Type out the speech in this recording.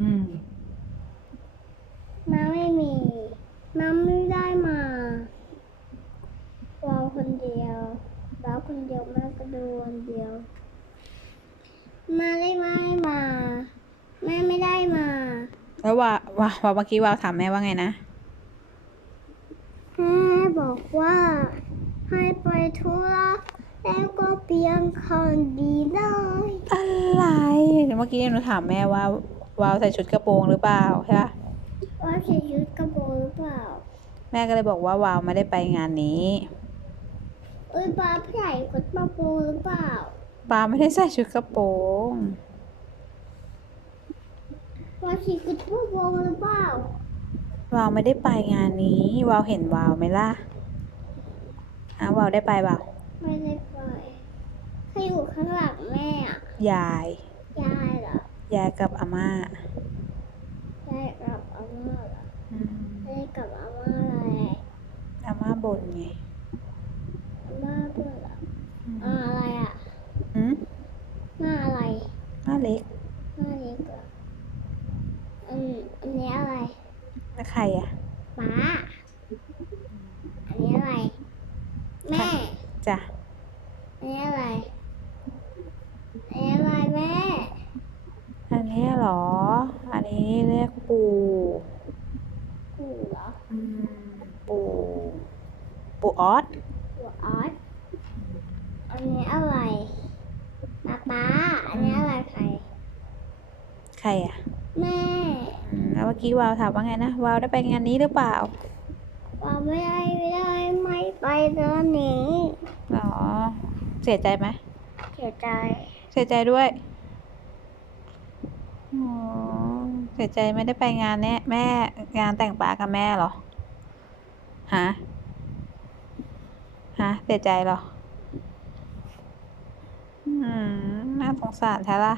อืมมาไม่มีมาไม่ได้มาเราคนเดียวเราคนเดียวแม่ก็ดูคนเดียว มาได้ไหมมาแม่ไม่ได้มา แล้วว่าว่าว่าเมื่อกี้วาวถามแม่ว่าไงนะแม่บอกว่า ให้ไปธุระแล้วก็เปลี่ยนคนดีได้อะไรเดี๋ยวเมื่อกี้หนูถามแม่ว่า วาวใส่ชุดกระโปรงหรือเปล่าใช่ปะว่าใส่ชุดกระโปรงหรือเปล่า แม่ก็เลยบอกว่าวาวไม่ได้ไปงานนี้เอ้ยป้าใส่ชุดกระโปรงหรือเปล่าปาไม่ได้ใส่ชุดกระโปรงว่าใส่ชุดกระโปรงหรือเปล่าวาวไม่ได้ไปงานนี้วาวเห็นวาวไหมล่ะฮะวาวได้ไปเปล่าไม่ได้ไปใครอยู่ข้างหลังแม่อะยายยายเหรอ ยายกับอาม่ายายกับอาม่าเหรออืมยายกับอาม่าอะไรอาม่าบ่นไงอาม่าเพื่อนเหรออืมอ่าอะไรอะอืมหน้าอะไรหน้าเล็กหน้าเล็กเหรออันอันนี้อะไรแล้วใครอะป้าอันนี้อะไร แม่จ้ะ อันนี้อะไร อันนี้อะไรแม่ อั นนี้เหรอ อันนี้เรียกปู่กูเหรออืมปู่ปู่ออสหัวออสอันนี้อะไรป๊าป๊าอันนี้อะไรใคร ใครอะ แม่อืมแล้วเมื่อกี้วาวถามว่าไงนะวาวได้ไปงานนี้หรือเปล่าว่าไม่ได้ไม่ได้ไม่ไปเดือนนี้หรอ เสียใจไหมเสียใจ เสียใจด้วยอ๋อ เสียใจไม่ได้ไปงานแน่แม่งานแต่งปากับแม่เหรอ ฮะ ฮะ เสียใจเหรอ อืม น่าสงสารแท้ละ